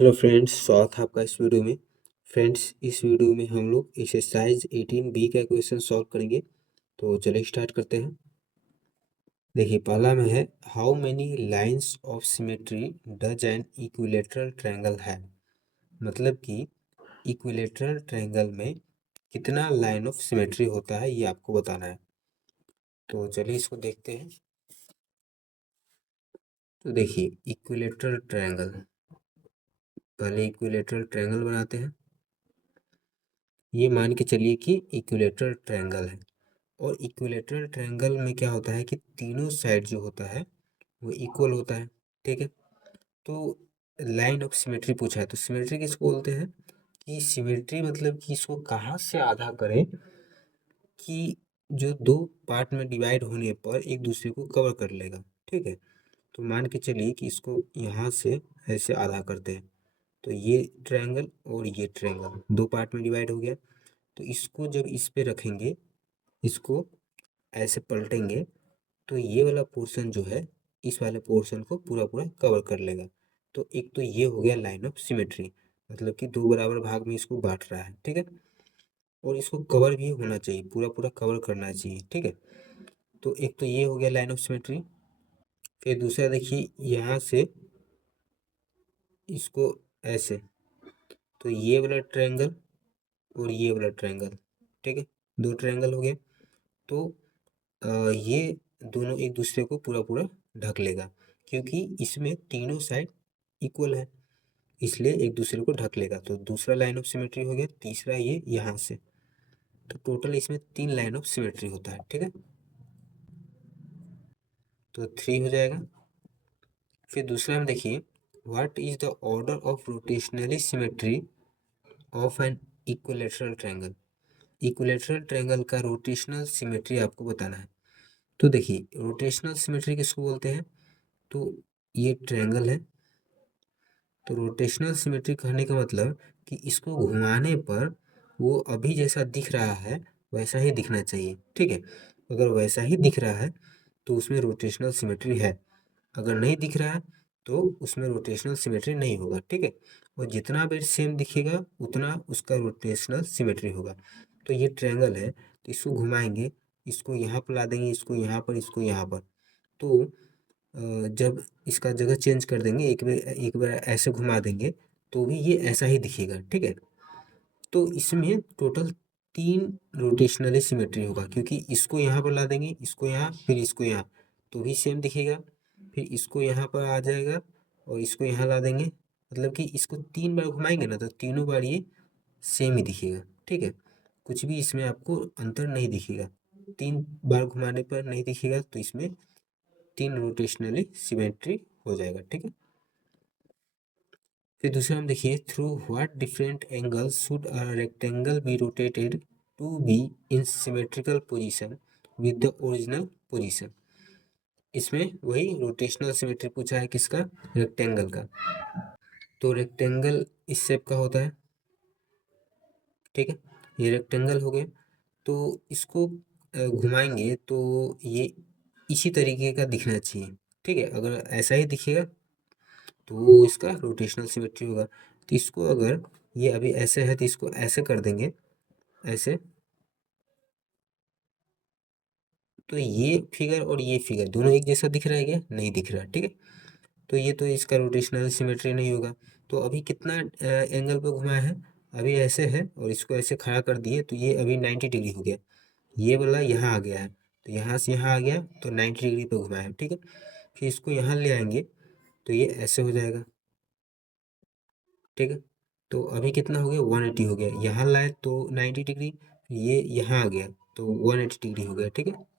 Hello friends, स्वागत है आपका इस वीडियो में। फ्रेंड्स, इस वीडियो में हम लोग एक्सरसाइज 18B का क्वेश्चन सॉल्व करेंगे। तो चलिए स्टार्ट करते हैं। देखिए, पहला में है how many lines of symmetry does N equilateral triangle है। मतलब कि इक्विलेटरल ट्रायंगल में कितना लाइन ऑफ सिमेट्री होता है, ये आपको बताना है। तो चलिए इसको देखते हैं। तो देखिए, इक्विलेटरल ट्रायंगल, पहले इक्विलेटरल ट्रायंगल बनाते हैं। ये मान के चलिए कि इक्विलेटरल ट्रायंगल है, और इक्विलेटरल ट्रायंगल में क्या होता है कि तीनों साइड जो होता है वो इक्वल होता है। ठीक है। तो लाइन ऑफ सिमेट्री पूछा है, तो सिमेट्री किसको बोलते हैं कि सिमेट्री मतलब कि इसको कहाँ से आधा करें कि जो दो पार्ट में डिवाइड होने पर एक दूसरे को कवर कर लेगा। ठीक है। तो मान के चलिए कि इसको यहाँ से ऐसे आधा करते हैं, तो ये ट्रायंगल और ये ट्रायंगल दो पार्ट में डिवाइड हो गया। तो इसको जब इस पे रखेंगे, इसको ऐसे पलटेंगे, तो ये वाला पोर्शन जो है इस वाले पोर्शन को पूरा पूरा कवर कर लेगा। तो एक तो ये हो गया लाइन ऑफ सिमेट्री, मतलब कि दो बराबर भाग में इसको बांट रहा है। ठीक है। और इसको कवर भी होना चाहिए, पूरा पूरा कवर करना चाहिए। ठीक है। तो एक तो ये हो गया लाइन ऑफ सिमेट्री। फिर दूसरा देखिए, यहाँ से इसको ऐसे, तो ये वाला ट्रायंगल और ये वाला ट्रायंगल, ठीक है, दो ट्रायंगल हो गए। तो ये दोनों एक दूसरे को पूरा पूरा ढक लेगा, क्योंकि इसमें तीनों साइड इक्वल है, इसलिए एक दूसरे को ढक लेगा। तो दूसरा लाइन ऑफ सिमेट्री हो गया। तीसरा ये यहाँ से, तो टोटल इसमें तीन लाइन ऑफ सिमेट्री होता है। ठीक है। तो 3 हो जाएगा। फिर दूसरा में देखिए, what is the order of rotationally symmetry of an equilateral triangle. Equilateral triangle का रोटेशनल सिमेट्री आपको बताना है। तो देखिए, रोटेशनल सिमेट्री किसको बोलते हैं, तो ये ट्रायंगल है, तो रोटेशनल सिमेट्री कहने का मतलब कि इसको घुमाने पर वो अभी जैसा दिख रहा है वैसा ही दिखना चाहिए। ठीक है। अगर वैसा ही दिख रहा है तो उसमें रोटेशनल सिमेट्री है, अगर नहीं दिख रहा है तो उसमें रोटेशनल सिमेट्री नहीं होगा। ठीक है। और जितना भी सेम दिखेगा उतना उसका रोटेशनल सिमेट्री होगा। तो ये ट्रायंगल है, तो इसको घुमाएंगे, इसको यहाँ पर ला देंगे, इसको यहाँ पर, इसको यहाँ पर। तो जब इसका जगह चेंज कर देंगे, एक बार ऐसे घुमा देंगे, तो भी ये ऐसा ही दिखेगा। ठीक है। तो इसमें टोटल तीन रोटेशनल सिमेट्री होगा, क्योंकि इसको यहाँ पर ला देंगे, इसको यहाँ, फिर इसको यहाँ, तो भी सेम दिखेगा। फिर इसको यहाँ पर आ जाएगा और इसको यहाँ ला देंगे, मतलब कि इसको तीन बार घुमाएंगे ना, तो तीनों बार ये सेम ही दिखेगा। ठीक है। कुछ भी इसमें आपको अंतर नहीं दिखेगा, तीन बार घुमाने पर नहीं दिखेगा, तो इसमें तीन रोटेशनली सिमेट्री हो जाएगा। ठीक है। फिर दूसरा हम देखिए, through what different angles should a rectangle be rotated to be in symmetrical position with the original position. इसमें वही रोटेशनल सिमेट्री पूछा है, किसका, रेक्टेंगल का। तो रेक्टेंगल इस शेप का होता है। ठीक है। ये रेक्टेंगल हो गए, तो इसको घुमाएंगे तो ये इसी तरीके का दिखना चाहिए। ठीक है। अगर ऐसा ही दिखेगा तो वो इसका रोटेशनल सिमेट्री होगा। तो इसको अगर ये अभी ऐसे है तो इसको ऐसे कर देंगे, ऐसे, तो ये फिगर और ये फिगर दोनों एक जैसा दिख रहा है क्या, नहीं दिख रहा। ठीक है। तो ये तो इसका रोटेशनल सिमेट्री नहीं होगा। तो अभी कितना एंगल पे घुमाया है, अभी ऐसे है और इसको ऐसे खड़ा कर दिए, तो ये अभी 90 डिग्री हो गया। ये वाला यहाँ आ गया है, तो यहाँ से यहाँ आ गया, तो 90 डिग्री पे घुमाया है। ठीक है। फिर इसको यहाँ ले आएंगे तो ये ऐसे हो जाएगा। ठीक है। तो अभी कितना हो गया, 180 हो गया। यहाँ लाए तो 90 डिग्री, ये यहाँ आ गया तो 180 डिग्री हो गया। ठीक है।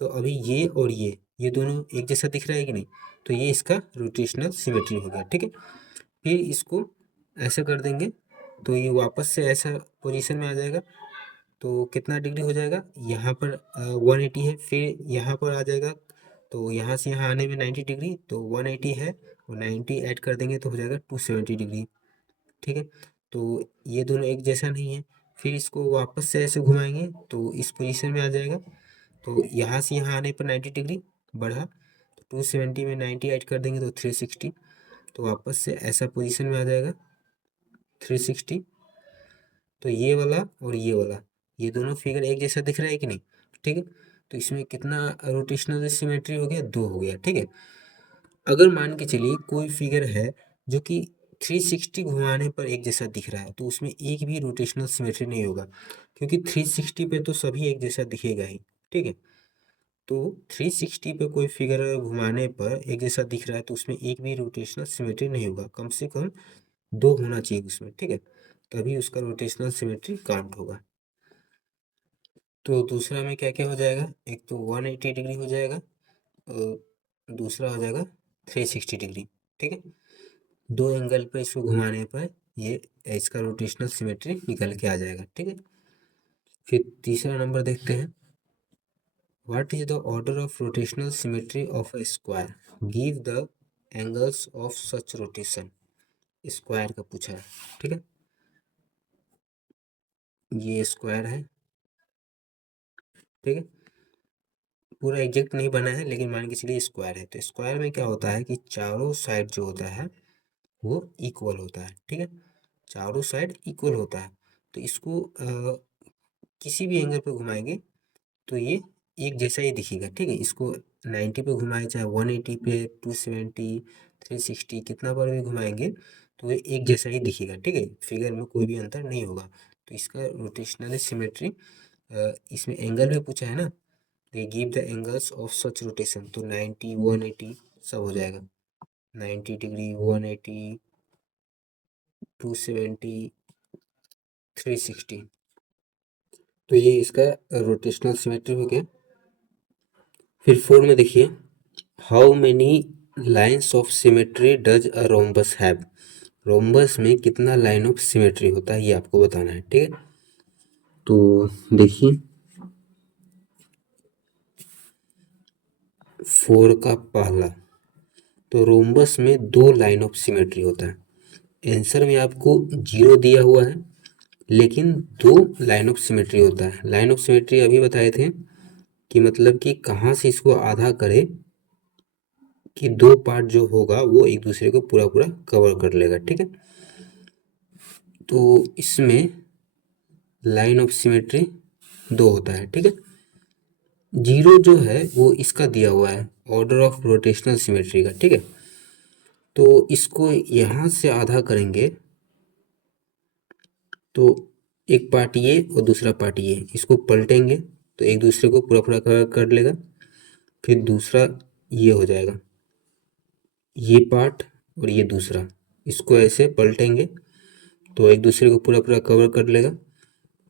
तो अभी ये और ये दोनों एक जैसा दिख रहा है कि नहीं, तो ये इसका रोटेशनल सिमेट्री हो गया। ठीक है। फिर इसको ऐसे कर देंगे तो ये वापस से ऐसा पोजीशन में आ जाएगा। तो कितना डिग्री हो जाएगा, यहाँ पर 180 है, फिर यहाँ पर आ जाएगा, तो यहाँ से यहाँ आने में 90 डिग्री, तो 180 है और 90 ऐड कर देंगे तो हो जाएगा 270 डिग्री। ठीक है। तो ये दोनों एक जैसा नहीं है। फिर इसको वापस से ऐसे घुमाएंगे तो इस पोजीशन में आ जाएगा। तो यहाँ से यहाँ आने पर 90 डिग्री बढ़ा, तो 270 में 90 ऐड कर देंगे तो 360। तो वापस से ऐसा पोजीशन में आ जाएगा 360। तो ये वाला और ये वाला, ये दोनों फिगर एक जैसा दिख रहा है कि नहीं, ठीक है। तो इसमें कितना रोटेशनल सिमेट्री हो गया, 2 हो गया, ठीक है। अगर मान के चलिए कोई फिगर है जो कि 360 घुमाने पर एक जैसा दिख रहा है, तो उसमें एक भी रोटेशनल सिमेट्री नहीं होगा, क्योंकि 360 पे तो सभी एक जैसा दिखेगा ही, ठीक है। तो 360 पे कोई फिगर घुमाने पर एक जैसा दिख रहा है तो उसमें एक भी रोटेशनल सिमेट्री नहीं होगा, कम से कम 2 होना चाहिए उसमें, ठीक है। तभी उसका रोटेशनल सिमेट्री काउंट होगा। तो दूसरा में क्या क्या हो जाएगा, एक तो 180 डिग्री हो जाएगा और दूसरा हो जाएगा 360 डिग्री, ठीक है। 2 एंगल पे इसको घुमाने पर ये इसका रोटेशनल सिमेट्री निकल के आ जाएगा, ठीक है। फिर तीसरा नंबर देखते हैं, what is the order of rotational symmetry of a square, give the angles of such rotation. Square का पूछा है, ठीक है। ये स्क्वायर है, ठीक है। पूरा एग्जैक्ट नहीं बना है लेकिन मान के चलिए स्क्वायर है। तो स्क्वायर में क्या होता है कि चारों साइड जो होता है वो इक्वल होता है, ठीक है। चारों साइड इक्वल होता है, तो इसको किसी भी एंगल पे घुमाएंगे तो ये एक जैसा ही दिखेगा, ठीक है। इसको 90 पे घुमाए चाहे 180 पे, 270, 360 कितना बार भी घुमाएंगे तो ये एक जैसा ही दिखेगा, ठीक है। फिगर में कोई भी अंतर नहीं होगा। तो इसका रोटेशनल सिमेट्री, इसमें एंगल भी पूछा है ना, तो give the angles of such rotation, तो 90, 180 सब हो जाएगा। 90 डिग्री, 180, 270, 360। तो ये इसका रोटेशनल सिमेट्री हो गया। फिर 4 में देखिए, how many lines of symmetry does a rhombus have. Rhombus में कितना लाइन ऑफ सिमेट्री होता है ये आपको बताना है, ठीक है। तो देखिए 4 का पहला, तो रोम्बस में 2 लाइन ऑफ सिमेट्री होता है। आंसर में आपको 0 दिया हुआ है लेकिन 2 लाइन ऑफ सिमेट्री होता है। लाइन ऑफ सिमेट्री अभी बताए थे कि मतलब कि कहाँ से इसको आधा करे कि 2 पार्ट जो होगा वो एक दूसरे को पूरा पूरा कवर कर लेगा, ठीक है। तो इसमें लाइन ऑफ सिमेट्री 2 होता है, ठीक है। 0 जो है वो इसका दिया हुआ है ऑर्डर ऑफ रोटेशनल सिमेट्री का, ठीक है। तो इसको यहाँ से आधा करेंगे तो एक पार्ट ये और दूसरा पार्ट ये, इसको पलटेंगे तो एक दूसरे को पूरा पूरा कवर कर लेगा। फिर दूसरा ये हो जाएगा, ये पार्ट और ये दूसरा, इसको ऐसे पलटेंगे तो एक दूसरे को पूरा पूरा कवर कर लेगा।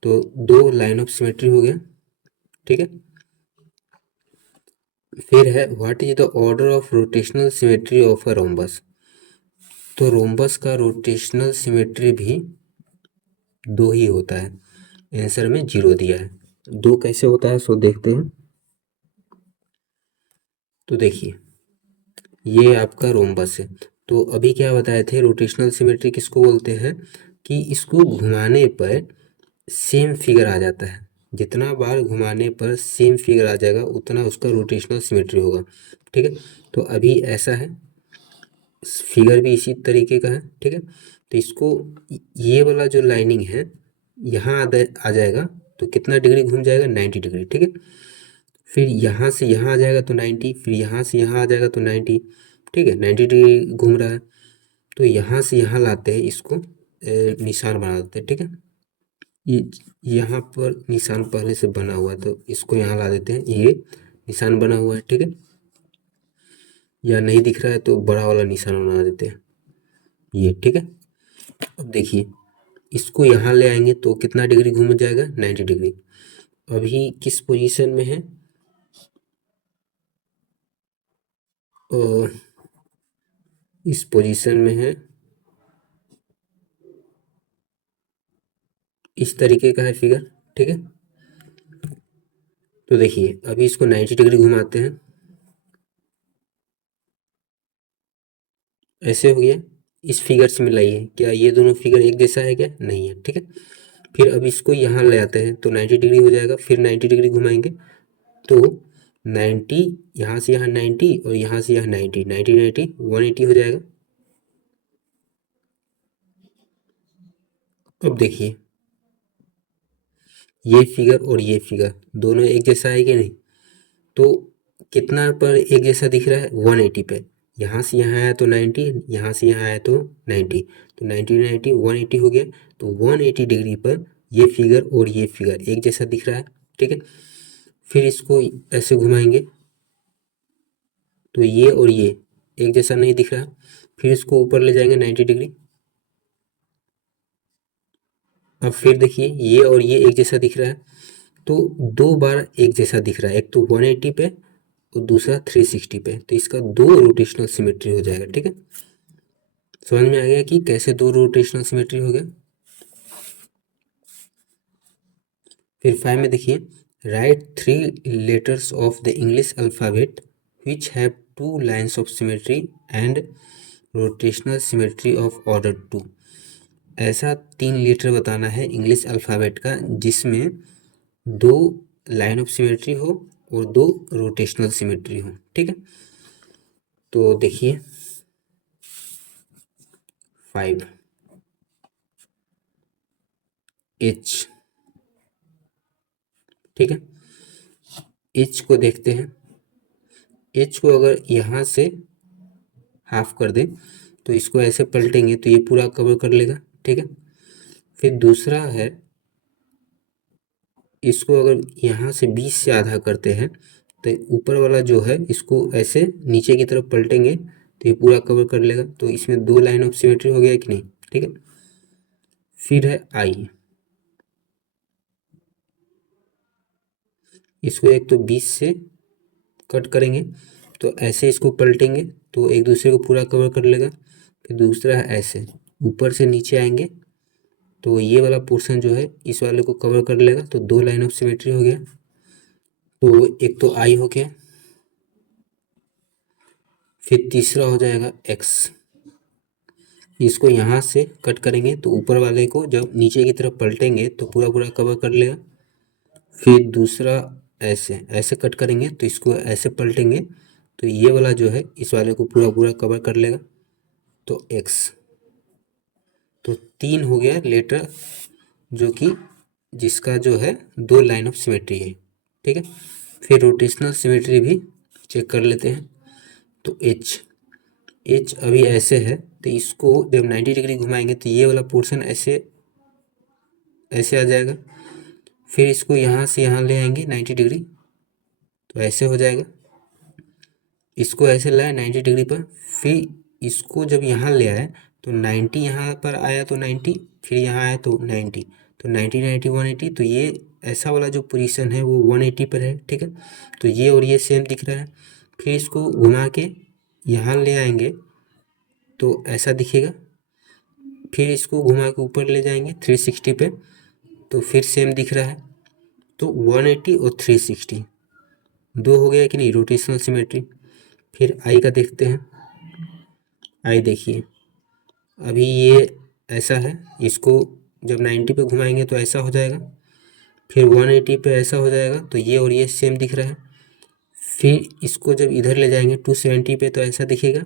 तो 2 लाइन ऑफ सिमेट्री हो गया, ठीक है। फिर है what is the order of rotational symmetry of a rhombus. तो रोम्बस का रोटेशनल सिमेट्री भी 2 ही होता है। आंसर में 0 दिया है। 2 कैसे होता है सो देखते हैं। तो देखिए ये आपका रोम्बस है। तो अभी क्या बताए थे, रोटेशनल सिमेट्री किसको बोलते हैं कि इसको घुमाने पर सेम फिगर आ जाता है। जितना बार घुमाने पर सेम फिगर आ जाएगा उतना उसका रोटेशनल सिमेट्री होगा, ठीक है। तो अभी ऐसा है, फिगर भी इसी तरीके का है, ठीक है। तो इसको ये वाला जो लाइनिंग है यहाँ आ जाएगा तो कितना डिग्री घूम जाएगा, 90 डिग्री, ठीक है। फिर यहाँ से यहाँ आ जाएगा तो 90, फिर यहाँ से यहाँ आ जाएगा तो 90, ठीक है। 90 डिग्री घूम रहा है। तो यहाँ से यहाँ लाते हैं, इसको निशान बना देते हैं, ठीक है। ये यहाँ पर निशान पहले से बना हुआ है तो इसको यहाँ ला देते हैं, ये निशान बना हुआ है, ठीक है। या नहीं दिख रहा है तो बड़ा वाला निशान बना देते हैं, ये, ठीक है। अब देखिए इसको यहाँ ले आएंगे तो कितना डिग्री घूम जाएगा, 90 डिग्री। अभी किस पोजीशन में है, इस पोजीशन में है, इस तरीके का है फिगर, ठीक है। तो देखिए अभी इसको 90 डिग्री घुमाते हैं, ऐसे हो गया। इस फिगर से मिलाइए, क्या ये दोनों फिगर एक जैसा है क्या, नहीं है, ठीक है। फिर अब इसको यहाँ ले आते हैं तो 90 डिग्री हो जाएगा, फिर 90 डिग्री घुमाएंगे तो 90, यहाँ से यहाँ 90 और यहाँ से यहाँ 90, 90 90 180 हो जाएगा, अब देखिए ये फिगर और ये फिगर दोनों एक जैसा है कि नहीं, तो कितना पर एक जैसा दिख रहा है 180 पे। यहाँ से यहाँ आया तो 90, यहाँ से यहाँ आया तो 90, तो 90 90 180 हो गया। तो 180 डिग्री पर ये फिगर और ये फिगर एक जैसा दिख रहा है, ठीक है। फिर इसको ऐसे घुमाएंगे तो ये और ये एक जैसा नहीं दिख रहा। फिर इसको ऊपर ले जाएंगे 90 डिग्री। अब फिर देखिए ये और ये एक जैसा दिख रहा है, तो दो बार एक जैसा दिख रहा है, एक तो 180 पे और दूसरा 360 पे, तो इसका दो रोटेशनल सिमेट्री हो जाएगा, ठीक है। समझ में आ गया कि कैसे दो रोटेशनल सिमेट्री हो गया। फिर 5 में देखिए right 3 letters of the English alphabet which have 2 lines of symmetry and rotational symmetry of order 2। ऐसा 3 लेटर बताना है इंग्लिश अल्फ़ाबेट का जिसमें 2 लाइन ऑफ सिमेट्री हो और 2 रोटेशनल सिमेट्री हो, ठीक है। तो देखिए 5 H, ठीक है। H को देखते हैं, H को अगर यहाँ से हाफ कर दें तो इसको ऐसे पलटेंगे तो ये पूरा कवर कर लेगा, ठीक है। फिर दूसरा है इसको अगर यहाँ से 20 से आधा करते हैं तो ऊपर वाला जो है इसको ऐसे नीचे की तरफ पलटेंगे तो ये पूरा कवर कर लेगा। तो इसमें 2 लाइन ऑफ सिमेट्री हो गया कि नहीं, ठीक है। फिर है आई, इसको एक तो 20 से कट करेंगे तो ऐसे इसको पलटेंगे तो एक दूसरे को पूरा कवर कर लेगा। फिर दूसरा है ऐसे ऊपर से नीचे आएंगे तो ये वाला पोर्शन जो है इस वाले को कवर कर लेगा, तो 2 लाइन ऑफ सिमेट्री हो गया। तो एक तो आई हो गया। फिर तीसरा हो जाएगा एक्स, इसको यहाँ से कट करेंगे तो ऊपर वाले को जब नीचे की तरफ पलटेंगे तो पूरा पूरा कवर कर लेगा। फिर दूसरा ऐसे ऐसे कट करेंगे तो इसको ऐसे पलटेंगे तो ये वाला जो है इस वाले को पूरा पूरा कवर कर लेगा, तो एक्स। तो 3 हो गया लेटर जो कि जिसका जो है 2 लाइन ऑफ सिमेट्री है, ठीक है। फिर रोटेशनल सिमेट्री भी चेक कर लेते हैं। तो एच अभी ऐसे है तो इसको जब 90 डिग्री घुमाएंगे तो ये वाला पोर्शन ऐसे ऐसे आ जाएगा। फिर इसको यहाँ से यहाँ ले आएंगे 90 डिग्री तो ऐसे हो जाएगा। इसको ऐसे लाए 90 डिग्री पर, फिर इसको जब यहाँ ले आए तो 90 यहाँ पर आया तो 90, फिर यहाँ आया तो 90, तो 90 90 180, तो ये ऐसा वाला जो पोजीशन है वो 180 पर है, ठीक है। तो ये और ये सेम दिख रहा है। फिर इसको घुमा के यहाँ ले आएंगे तो ऐसा दिखेगा। फिर इसको घुमा के ऊपर ले जाएंगे 360 पे तो फिर सेम दिख रहा है। तो 180 और 360 दो हो गया कि नहीं रोटेशनल सिमेट्री। फिर आई का देखते हैं। आई देखिए अभी ये ऐसा है, इसको जब 90 पे घुमाएंगे तो ऐसा हो जाएगा। फिर 180 पे ऐसा हो जाएगा तो ये और ये सेम दिख रहा है। फिर इसको जब इधर ले जाएंगे 270 पे तो ऐसा दिखेगा।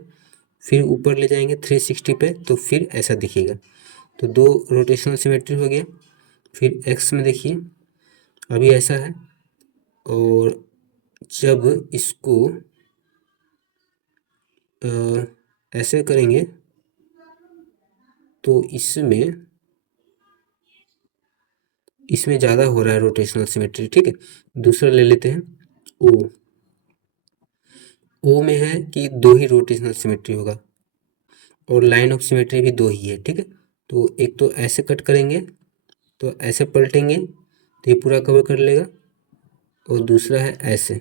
फिर ऊपर ले जाएंगे 360 पे तो फिर ऐसा दिखेगा। तो 2 रोटेशनल सिमेट्री हो गया। फिर एक्स में देखिए अभी ऐसा है, और जब इसको ऐसे करेंगे तो इसमें ज़्यादा हो रहा है रोटेशनल सिमेट्री, ठीक है। दूसरा ले लेते हैं ओ। ओ में है कि 2 ही रोटेशनल सिमेट्री होगा और लाइन ऑफ सिमेट्री भी 2 ही है, ठीक है। तो एक तो ऐसे कट करेंगे तो ऐसे पलटेंगे तो ये पूरा कवर कर लेगा, और दूसरा है ऐसे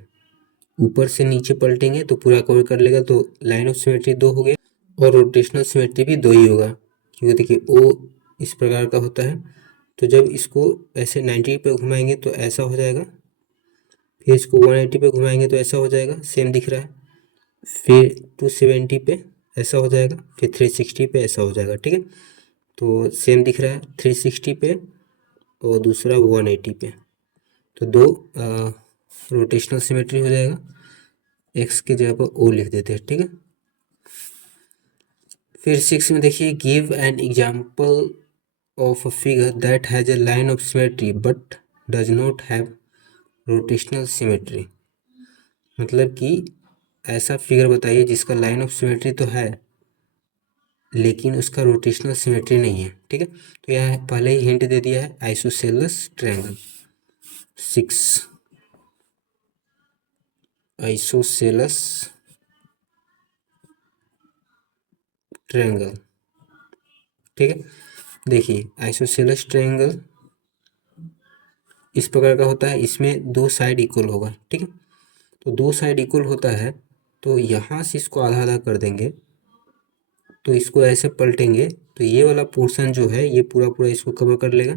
ऊपर से नीचे पलटेंगे तो पूरा कवर कर लेगा। तो लाइन ऑफ सिमेट्री 2 हो गया और रोटेशनल सिमेट्री भी 2 ही होगा, क्योंकि देखिए ओ इस प्रकार का होता है। तो जब इसको ऐसे 90 पे घुमाएंगे तो ऐसा हो जाएगा। फिर इसको 180 पे घुमाएंगे तो ऐसा हो जाएगा, सेम दिख रहा है। फिर 270 पे ऐसा हो जाएगा, फिर 360 पे ऐसा हो जाएगा, ठीक है। तो सेम दिख रहा है 360 पे और दूसरा 180 पे, तो 2 रोटेशनल सिमेट्री हो जाएगा। एक्स की जगह पर ओ लिख देते हैं, ठीक है। फिर 6 में देखिए give an example of a figure that has a line of symmetry but does not have rotational symmetry। मतलब कि ऐसा फिगर बताइए जिसका लाइन ऑफ सिमेट्री तो है लेकिन उसका रोटेशनल सिमेट्री नहीं है। ठीक है, तो यह पहले ही हिंट दे दिया है, आइसोसेलेस ट्रायंगल। 6 isosceles triangle. ठीक है, देखिए आइसोसेलेस ट्रायंगल इस प्रकार का होता है, इसमें दो साइड इक्वल होगा। ठीक है, तो दो साइड इक्वल होता है तो यहाँ से इसको आधा आधा कर देंगे, तो इसको ऐसे पलटेंगे तो ये वाला पोर्शन जो है ये पूरा पूरा इसको कवर कर लेगा।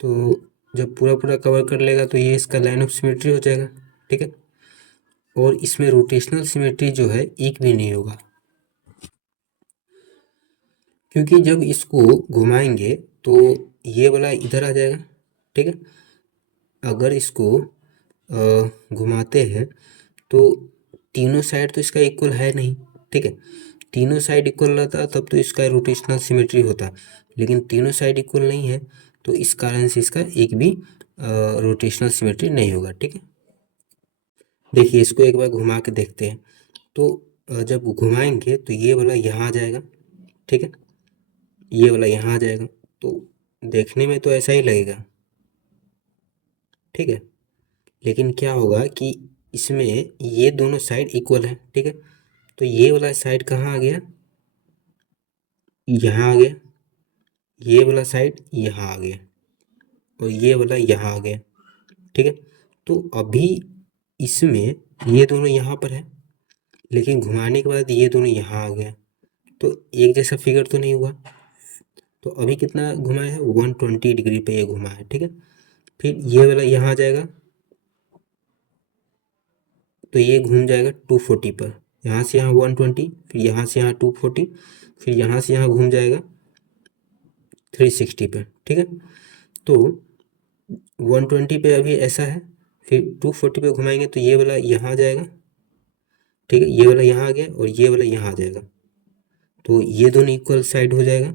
तो जब पूरा पूरा कवर कर लेगा तो ये इसका लाइन ऑफ सिमेट्री हो जाएगा। ठीक है, और इसमें रोटेशनल सिमेट्री जो है एक भी नहीं होगा, क्योंकि जब इसको घुमाएंगे तो ये वाला इधर आ जाएगा। ठीक है, अगर इसको घुमाते हैं तो तीनों साइड तो इसका इक्वल है नहीं। ठीक है, तीनों साइड इक्वल रहता तब तो इसका रोटेशनल सिमेट्री होता, लेकिन तीनों साइड इक्वल नहीं है तो इस कारण से इसका एक भी रोटेशनल सिमेट्री नहीं होगा। ठीक है, देखिए इसको एक बार घुमा के देखते हैं। तो जब घुमाएंगे तो ये वाला यहाँ आ जाएगा। ठीक है, ये वाला यहाँ आ जाएगा, तो देखने में तो ऐसा ही लगेगा। ठीक है, लेकिन क्या होगा कि इसमें ये दोनों साइड इक्वल है। ठीक है, तो ये वाला साइड कहाँ आ गया, यहाँ आ गया, ये वाला साइड यहाँ आ गया और ये वाला यहाँ आ गया। ठीक है, तो अभी इसमें ये दोनों यहाँ पर है, लेकिन घुमाने के बाद ये दोनों यहाँ आ गया, तो एक जैसा फिगर तो नहीं हुआ। तो अभी कितना घुमा है, 120 डिग्री पे ये घुमा है। ठीक है, फिर ये वाला यहाँ आ जाएगा तो ये घूम जाएगा 240 पर, यहाँ से यहाँ 120, फिर यहाँ से यहाँ 240, फिर यहाँ से यहाँ घूम जाएगा 360 पर। ठीक है, तो 120 पे अभी ऐसा है, फिर 240 पे घुमाएंगे तो ये वाला यहाँ आ जाएगा। ठीक है, ये वाला यहाँ आ गया और ये वाला यहाँ आ जाएगा, तो ये दोनों इक्वल साइड हो जाएगा।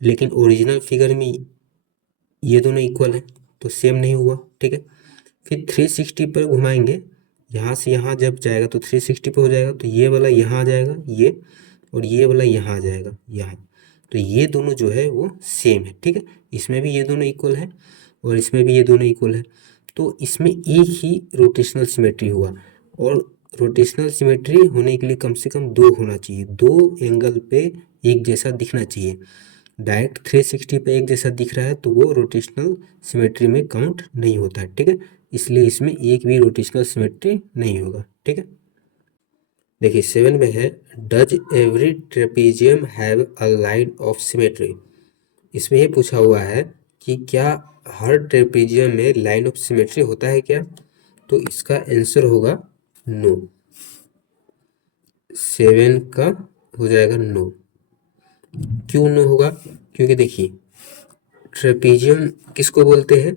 लेकिन ओरिजिनल फिगर में ये दोनों इक्वल है तो सेम नहीं हुआ। ठीक है, फिर 360 पर घुमाएंगे, यहाँ से यहाँ जब जाएगा तो 360 पे हो जाएगा, तो ये वाला यहाँ आ जाएगा ये, और ये वाला यहाँ आ जाएगा यहाँ, तो ये दोनों जो है वो सेम है। ठीक है, इसमें भी ये दोनों इक्वल है और इसमें भी ये दोनों इक्वल है, तो इसमें एक ही रोटेशनल सिमेट्री हुआ। और रोटेशनल सिमेट्री होने के लिए कम से कम दो होना चाहिए, दो एंगल पे एक जैसा दिखना चाहिए। डायरेक्ट 360 पे एक जैसा दिख रहा है तो वो रोटेशनल सिमेट्री में काउंट नहीं होता है। ठीक है, इसलिए इसमें एक भी रोटेशनल सिमेट्री नहीं होगा। ठीक है, देखिए 7 में है, does every trapezium have a line of symmetry. इसमें ये पूछा हुआ है कि क्या हर ट्रेपीजियम में लाइन ऑफ सिमेट्री होता है क्या, तो इसका आंसर होगा नो। 7 का हो जाएगा नो। क्यों नो होगा, क्योंकि देखिए ट्रेपीजियम किसको बोलते हैं,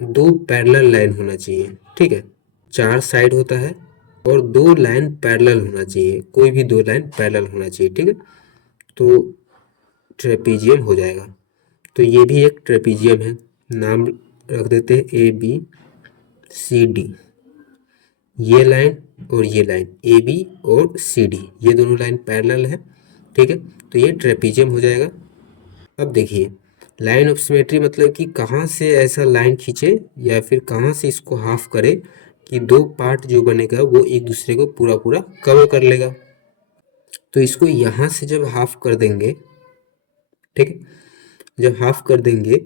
दो पैरेलल लाइन होना चाहिए। ठीक है, चार साइड होता है और दो लाइन पैरेलल होना चाहिए, कोई भी दो लाइन पैरेलल होना चाहिए। ठीक है, तो ट्रेपीजियम हो जाएगा। तो ये भी एक ट्रेपीजियम है, नाम रख देते हैं ABCD। ये लाइन और ये लाइन ABCD ये दोनों लाइन पैरेलल है। ठीक है, तो ये ट्रेपीजियम हो जाएगा। अब देखिए लाइन ऑफ सिमेट्री मतलब कि कहाँ से ऐसा लाइन खींचे या फिर कहाँ से इसको हाफ करे कि दो पार्ट जो बनेगा वो एक दूसरे को पूरा पूरा कवर कर लेगा। तो इसको यहाँ से जब हाफ कर देंगे, ठीक है, जब हाफ कर देंगे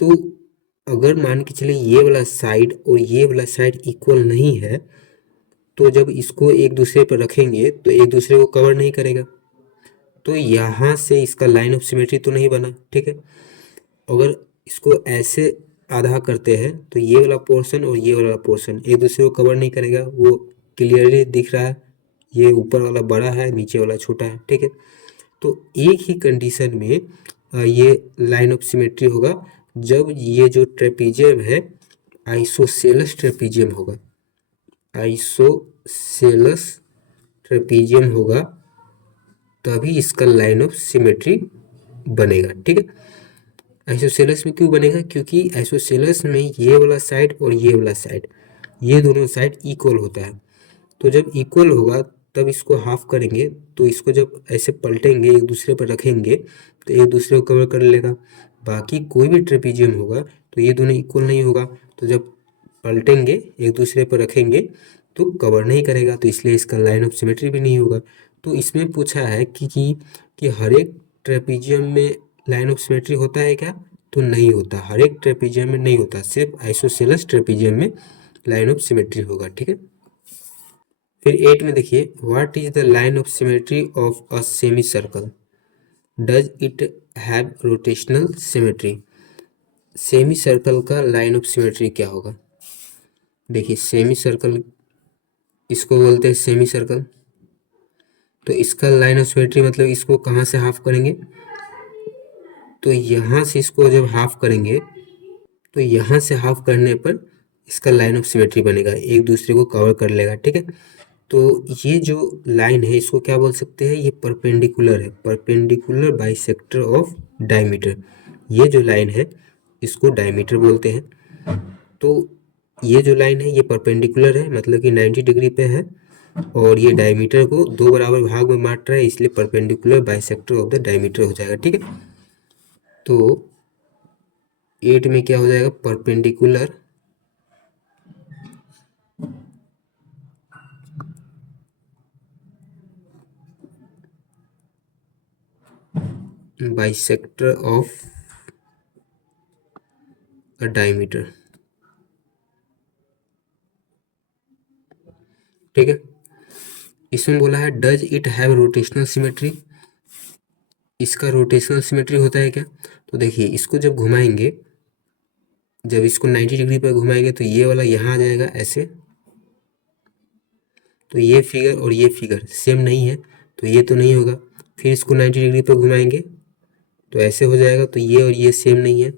तो अगर मान के चले ये वाला साइड और ये वाला साइड इक्वल नहीं है तो जब इसको एक दूसरे पर रखेंगे तो एक दूसरे को कवर नहीं करेगा, तो यहाँ से इसका लाइन ऑफ सिमेट्री तो नहीं बना। ठीक है, अगर इसको ऐसे आधा करते हैं तो ये वाला पोर्शन और ये वाला पोर्शन एक दूसरे को कवर नहीं करेगा, वो क्लियरली दिख रहा है, ये ऊपर वाला बड़ा है नीचे वाला छोटा है। ठीक है, तो एक ही कंडीशन में ये लाइन ऑफ सिमेट्री होगा जब ये जो ट्रेपीजियम है आइसोसेलस ट्रेपीजियम होगा, आइसोसेलस ट्रेपीजियम होगा तभी इसका लाइन ऑफ सिमेट्री बनेगा। ठीक है, आइसोसेलेस में क्यों बनेगा? क्योंकि आइसोसेलेस में ये वाला साइड और ये वाला साइड, ये दोनों साइड इक्वल होता है। तो जब इक्वल होगा तब इसको हाफ करेंगे, तो इसको जब ऐसे पलटेंगे एक दूसरे पर रखेंगे तो एक दूसरे को कवर कर लेगा। बाकी कोई भी ट्रेपीजियम होगा तो ये दोनों इक्वल नहीं होगा, तो जब पलटेंगे एक दूसरे पर रखेंगे तो कवर नहीं करेगा, तो इसलिए इसका लाइन ऑफ सिमेट्री भी नहीं होगा। तो इसमें पूछा है कि हर एक ट्रेपीजियम में लाइन ऑफ सिमेट्री होता है क्या? तो नहीं होता, हर एक ट्रेपीजियम में नहीं होता, सिर्फ आइसोसेलेस ट्रेपीजियम में लाइन ऑफ सिमेट्री होगा। ठीक है, फिर 8 में देखिए, what is the line of symmetry of a semi circle, does it have rotational symmetry? Semi circle का लाइन ऑफ सिमेट्री क्या होगा? देखिए, सेमी सर्कल, इसको बोलते हैं सेमी सर्कल, तो इसका लाइन ऑफ सिमेट्री मतलब इसको कहाँ से हाफ करेंगे? तो यहाँ से इसको जब हाफ करेंगे तो यहाँ से हाफ करने पर इसका लाइन ऑफ सिमेट्री बनेगा, एक दूसरे को कवर कर लेगा। ठीक है, तो ये जो लाइन है इसको क्या बोल सकते हैं? ये परपेंडिकुलर है, परपेंडिकुलर बाइसेक्टर ऑफ डायमीटर। ये जो लाइन है इसको डायमीटर बोलते हैं। तो ये जो लाइन है ये परपेंडिकुलर है, मतलब कि 90 डिग्री पे है, और ये डायमीटर को दो बराबर भाग में बांट रहा है, इसलिए perpendicular bisector of the diameter हो जाएगा। ठीक है, तो 8 में क्या हो जाएगा? Perpendicular bisector of a diameter. ठीक है, इसमें बोला है does it have rotational symmetry, इसका रोटेशनल सिमेट्री होता है क्या? तो देखिए, इसको जब घुमाएंगे, जब इसको 90 डिग्री पर घुमाएंगे तो ये वाला यहाँ आ जाएगा ऐसे, तो ये फिगर और ये फिगर सेम नहीं है, तो ये तो नहीं होगा। फिर इसको 90 डिग्री पर घुमाएंगे तो ऐसे हो जाएगा, तो ये और ये सेम नहीं है।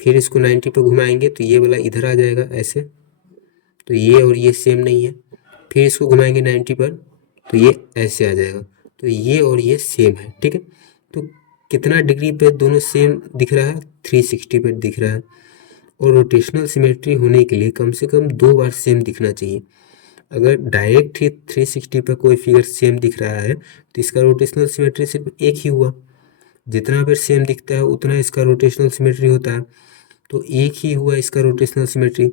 फिर इसको 90 पर घुमाएंगे तो ये वाला इधर आ जाएगा ऐसे, तो ये और ये सेम नहीं है। फिर इसको घुमाएंगे 90 पर तो ये ऐसे आ जाएगा, तो ये और ये सेम है। ठीक है, तो कितना डिग्री पे दोनों सेम दिख रहा है? 360 पे दिख रहा है। और रोटेशनल सिमेट्री होने के लिए कम से कम 2 बार सेम दिखना चाहिए। अगर डायरेक्ट ही 360 पे कोई फिगर सेम दिख रहा है तो इसका रोटेशनल सिमेट्री सिर्फ एक ही हुआ। जितना बार सेम दिखता है उतना इसका रोटेशनल सिमेट्री होता है, तो एक ही हुआ इसका रोटेशनल सिमेट्री।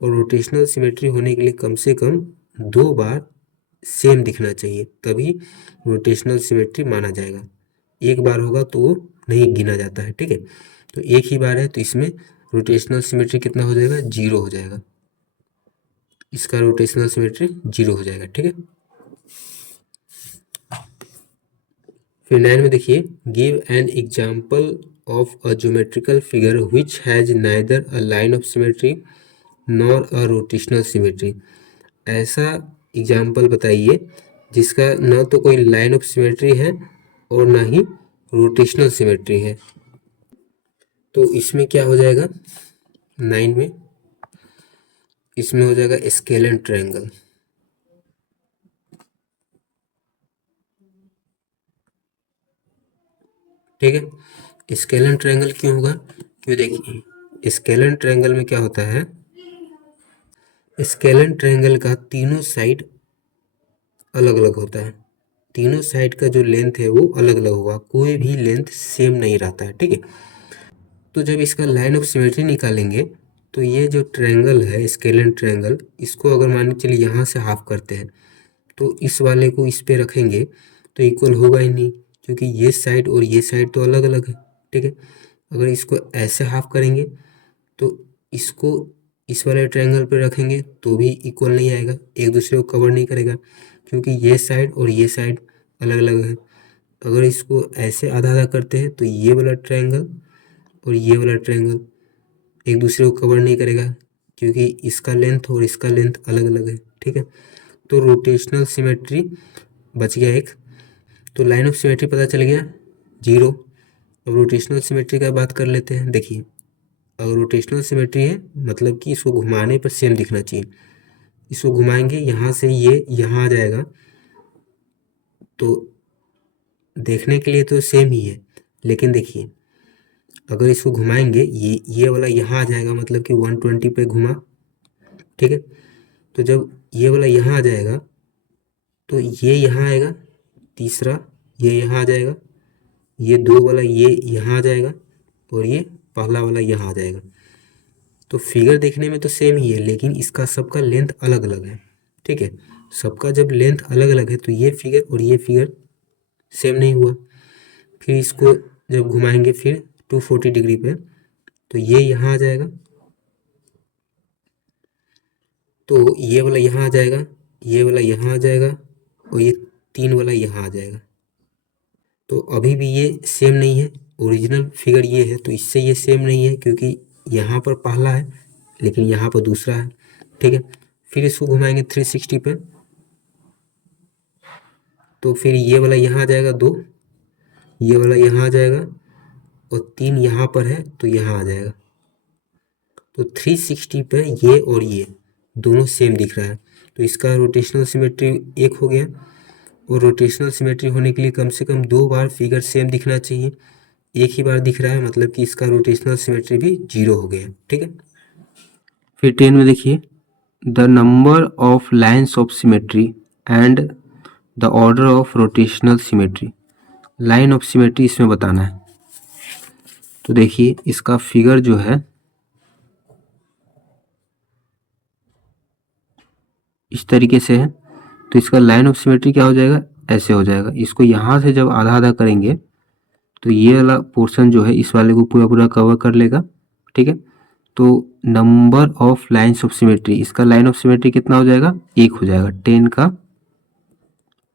और रोटेशनल सिमेट्री होने के लिए कम से कम 2 बार सेम दिखना चाहिए, तभी रोटेशनल सिमेट्री माना जाएगा। एक बार होगा तो वो नहीं गिना जाता है। ठीक है, तो एक ही बार है तो इसमें रोटेशनल सिमेट्री कितना हो जाएगा? 0 हो जाएगा, इसका रोटेशनल सिमेट्री 0 हो जाएगा। ठीक है, फिर 9 में देखिए, give an example of a geometrical figure which has neither a line of symmetry nor a rotational symmetry. ऐसा एग्जाम्पल बताइए जिसका न तो कोई लाइन ऑफ सिमेट्री है और ना ही रोटेशनल सिमेट्री है। तो इसमें क्या हो जाएगा? 9 में इसमें हो जाएगा स्केलेन ट्रायंगल। ठीक है, स्केलेन ट्रायंगल क्यों होगा? क्यों, देखिए स्केलेन ट्रायंगल में क्या होता है, स्केलेन ट्रायंगल का तीनों साइड अलग अलग होता है, तीनों साइड का जो लेंथ है वो अलग अलग होगा, कोई भी लेंथ सेम नहीं रहता है। ठीक है, तो जब इसका लाइन ऑफ सिमेट्री निकालेंगे तो ये जो ट्रायंगल है स्केलेन ट्रायंगल, इसको अगर मान के चलिए यहाँ से हाफ करते हैं तो इस वाले को इस पे रखेंगे तो इक्वल होगा ही नहीं, क्योंकि ये साइड और ये साइड तो अलग अलग है। ठीक है, अगर इसको ऐसे हाफ करेंगे तो इसको इस वाले ट्रायंगल पे रखेंगे तो भी इक्वल नहीं आएगा, एक दूसरे को कवर नहीं करेगा, क्योंकि ये साइड और ये साइड अलग अलग है। अगर इसको ऐसे आधा आधा करते हैं तो ये वाला ट्रायंगल और ये वाला ट्रायंगल एक दूसरे को कवर नहीं करेगा, क्योंकि इसका लेंथ और इसका लेंथ अलग अलग है। ठीक है, तो रोटेशनल सिमेट्री बच गया एक, तो लाइन ऑफ सिमेट्री पता चल गया 0। अब रोटेशनल सिमेट्री का बात कर लेते हैं। देखिए, अगर रोटेशनल सिमेट्री है मतलब कि इसको घुमाने पर सेम दिखना चाहिए, इसको घुमाएंगे यहाँ से ये यहाँ आ जाएगा, तो देखने के लिए तो सेम ही है, लेकिन देखिए अगर इसको घुमाएंगे ये वाला यहाँ आ जाएगा, मतलब कि 120 पे घुमा, ठीक है। तो जब ये वाला यहाँ आ जाएगा तो ये यहाँ आएगा, तीसरा ये यहाँ आ जाएगा, ये दो वाला ये यहाँ आ जाएगा, और ये पहला वाला यहाँ आ जाएगा। तो फिगर देखने में तो सेम ही है, लेकिन इसका सबका लेंथ अलग अलग है, ठीक है। सबका जब लेंथ अलग अलग है तो ये फिगर और ये फिगर सेम नहीं हुआ। फिर इसको जब घुमाएंगे फिर 240 डिग्री पे, तो ये यहाँ आ जाएगा, तो ये वाला यहाँ आ जाएगा, ये वाला यहाँ आ जाएगा, और ये तीन वाला यहाँ आ जाएगा। तो अभी भी ये सेम नहीं है, ओरिजिनल फिगर ये है, तो इससे ये सेम नहीं है, क्योंकि यहाँ पर पहला है लेकिन यहाँ पर दूसरा है, ठीक है। फिर इसको घुमाएंगे 360 पे, तो फिर ये वाला यहाँ आ जाएगा दो, ये वाला यहाँ आ जाएगा, और तीन यहाँ पर है तो यहाँ आ जाएगा। तो 360 पे ये और ये दोनों सेम दिख रहा है, तो इसका रोटेशनल सिमेट्री एक हो गया। और रोटेशनल सिमेट्री होने के लिए कम से कम 2 बार फिगर सेम दिखना चाहिए, एक ही बार दिख रहा है मतलब कि इसका रोटेशनल सिमेट्री भी 0 हो गया, ठीक है। फिर 10 में देखिए, the number of lines of symmetry and the order of rotational symmetry. Line of symmetry इसमें बताना है। तो देखिए इसका फिगर जो है इस तरीके से है, तो इसका लाइन ऑफ सिमेट्री क्या हो जाएगा, ऐसे हो जाएगा। इसको यहाँ से जब आधा आधा करेंगे तो ये वाला पोर्शन जो है इस वाले को पूरा पूरा कवर कर लेगा, ठीक है। तो number of lines of symmetry, इसका लाइन ऑफ सिमेट्री कितना हो जाएगा, एक हो जाएगा। 10 का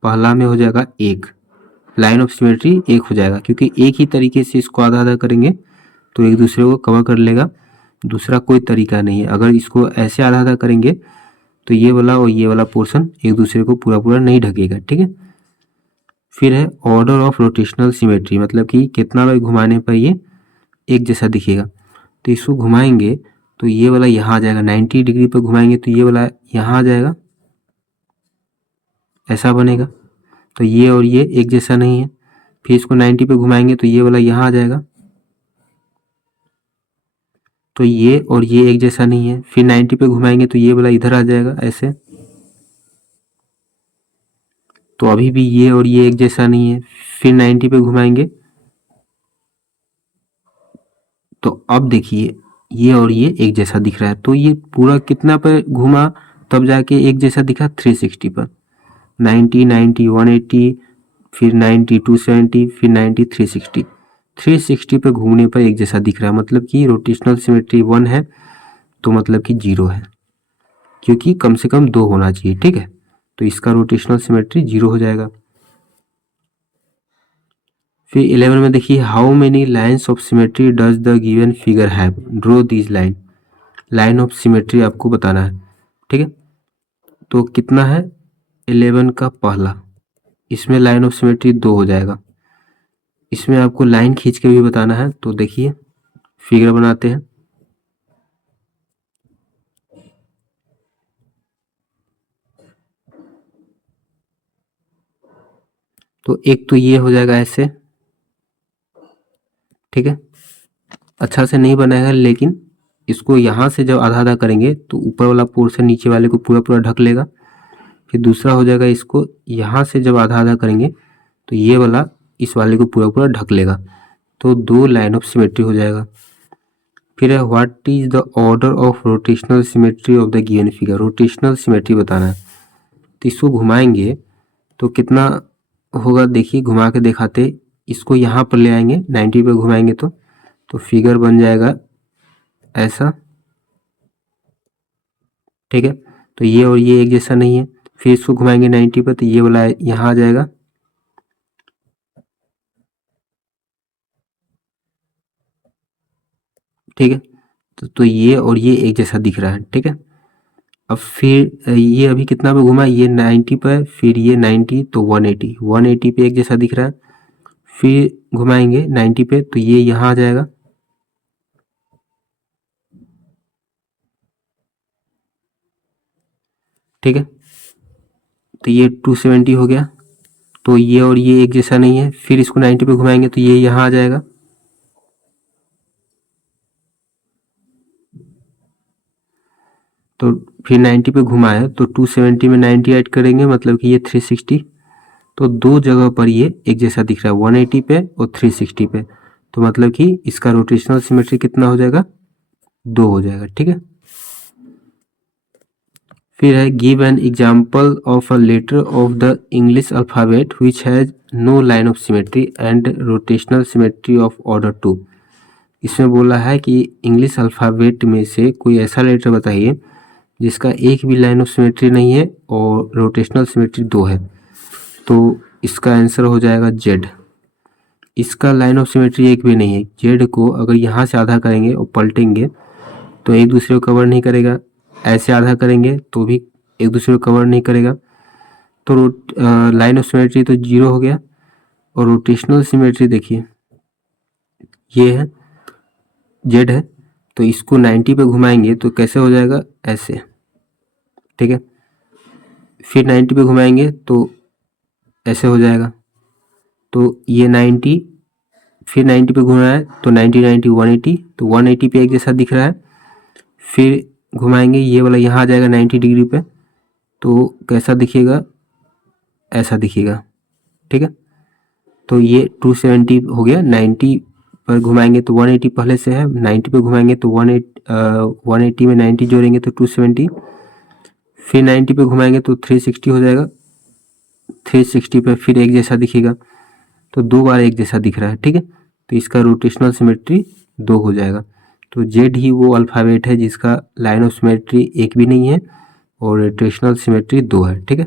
पहला में हो जाएगा एक, लाइन ऑफ सिमेट्री एक हो जाएगा, क्योंकि एक ही तरीके से इसको आधा आधा करेंगे तो एक दूसरे को कवर कर लेगा, दूसरा कोई तरीका नहीं है। अगर इसको ऐसे आधा आधा करेंगे तो ये वाला और ये वाला पोर्शन एक दूसरे को पूरा पूरा नहीं ढकेगा, ठीक है। फिर है ऑर्डर ऑफ रोटेशनल सिमेट्री, मतलब कि कितना बार घुमाने पर ये एक जैसा दिखेगा। तो इसको घुमाएंगे तो ये वाला यहाँ आ जाएगा, 90 डिग्री पर घुमाएंगे तो ये वाला यहाँ आ जाएगा, ऐसा बनेगा। तो ये और ये एक जैसा नहीं है। फिर इसको 90 पे घुमाएंगे तो ये वाला यहाँ आ जाएगा, तो ये और ये एक जैसा नहीं है। फिर 90 पे घुमाएंगे तो ये वाला इधर आ जाएगा ऐसे, तो अभी भी ये और ये एक जैसा नहीं है। फिर 90 पे घुमाएंगे तो अब देखिए ये और ये एक जैसा दिख रहा है। तो ये पूरा कितना पे घुमा तब जाके एक जैसा दिखा, 360 पर। 90, 90, 180, फिर 90, 270, फिर 90, 360। 360 पे घूमने पर एक जैसा दिख रहा है, मतलब कि रोटेशनल सिमेट्री 1 है, तो मतलब कि 0 है, क्योंकि कम से कम 2 होना चाहिए, ठीक है। तो इसका रोटेशनल सिमेट्री 0 हो जाएगा। फिर 11 में देखिए, how many lines of symmetry does the given figure have, draw this line. Line of symmetry आपको बताना है, ठीक है। तो कितना है, 11 का पहला, इसमें लाइन ऑफ सिमेट्री 2 हो जाएगा। इसमें आपको लाइन खींच के भी बताना है, तो देखिए फिगर बनाते हैं। तो एक तो ये हो जाएगा ऐसे, ठीक है। अच्छा से नहीं बनाएगा, लेकिन इसको यहाँ से जब आधा आधा करेंगे तो ऊपर वाला पोर्शन नीचे वाले को पूरा पूरा ढक लेगा। फिर दूसरा हो जाएगा, इसको यहाँ से जब आधा आधा करेंगे तो ये वाला इस वाले को पूरा पूरा ढक लेगा, तो 2 लाइन ऑफ सिमेट्री हो जाएगा। फिर है, what is the order of rotational symmetry of the given figure. Rotational symmetry बताना है, तो इसको घुमाएंगे तो कितना होगा, देखिए घुमा के दिखाते। इसको यहाँ पर ले आएंगे, 90 पे घुमाएंगे तो फिगर बन जाएगा ऐसा, ठीक है। तो ये और ये एक जैसा नहीं है। फिर इसको घुमाएंगे 90 पे तो ये वाला यहाँ आ जाएगा, ठीक है। तो ये और ये एक जैसा दिख रहा है, ठीक है। अब फिर ये अभी कितना पे घुमा, ये 90 पे, फिर ये 90, तो 180, 180 पे एक जैसा दिख रहा है। फिर घुमाएंगे 90 पे तो ये यहाँ आ जाएगा, ठीक है। तो ये 270 हो गया, तो ये और ये एक जैसा नहीं है। फिर इसको 90 पे घुमाएंगे तो ये यहाँ आ जाएगा, तो फिर 90 पे घुमाया तो 270 में 90 ऐड करेंगे, मतलब कि ये 360। तो दो जगह पर ये एक जैसा दिख रहा है, 180 पे और 360 पे। तो मतलब कि इसका रोटेशनल सिमेट्री कितना हो जाएगा, 2 हो जाएगा। ठीक है। फिर है give an example of a letter of the English alphabet which has no line of symmetry and rotational symmetry of order 2। इसमें बोला है कि इंग्लिश अल्फ़ाबेट में से कोई ऐसा लेटर बताइए जिसका एक भी लाइन ऑफ सिमेट्री नहीं है और रोटेशनल सिमेट्री 2 है। तो इसका आंसर हो जाएगा जेड। इसका लाइन ऑफ सिमेट्री एक भी नहीं है। जेड को अगर यहाँ से आधा करेंगे और पलटेंगे तो एक दूसरे को कवर नहीं करेगा, ऐसे आधा करेंगे तो भी एक दूसरे को कवर नहीं करेगा। तो लाइन ऑफ सिमेट्री तो 0 हो गया। और रोटेशनल सिमेट्री देखिए ये है, जेड है, तो इसको 90 पे घुमाएंगे तो कैसे हो जाएगा, ऐसे। ठीक है। फिर 90 पे घुमाएंगे तो ऐसे हो जाएगा। तो ये 90, फिर 90 पे घुमाया है तो 90 90 180, तो 180 पे एक जैसा दिख रहा है। फिर घुमाएंगे ये वाला यहाँ आ जाएगा 90 डिग्री पे, तो कैसा दिखेगा, ऐसा दिखेगा। ठीक है। तो ये 270 हो गया। 90 पर घुमाएंगे तो 180 पहले से है, 90 पे घुमाएंगे तो 180 में 90 जोड़ेंगे तो 270। फिर 90 पे घुमाएंगे तो 360 हो जाएगा। 360 पे फिर एक जैसा दिखेगा, तो 2 बार एक जैसा दिख रहा है। ठीक है। तो इसका रोटेशनल सिमेट्री 2 हो जाएगा। तो जेड ही वो अल्फ़ाबेट है जिसका लाइन ऑफ सिमेट्री एक भी नहीं है और रोटेशनल सिमेट्री 2 है। ठीक है।